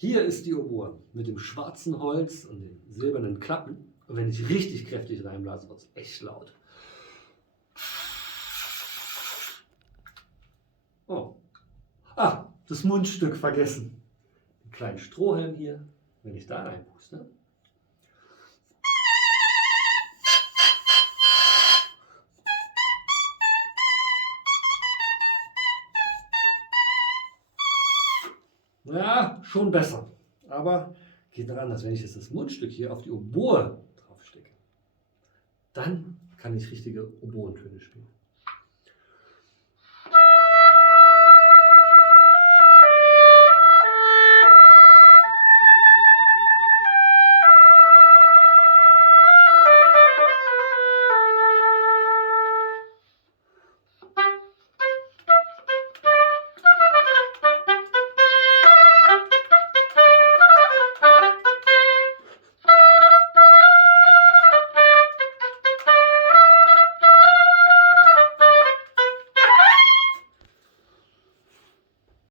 Hier ist die Oboe mit dem schwarzen Holz und den silbernen Klappen. Und wenn ich richtig kräftig reinblase, wird es echt laut. Oh. Ah, das Mundstück vergessen. Einen kleinen Strohhalm hier, wenn ich da reinpuste. Ja, schon besser. Aber geht noch anders. Wenn ich jetzt das Mundstück hier auf die Oboe draufstecke, dann kann ich richtige Oboentöne spielen.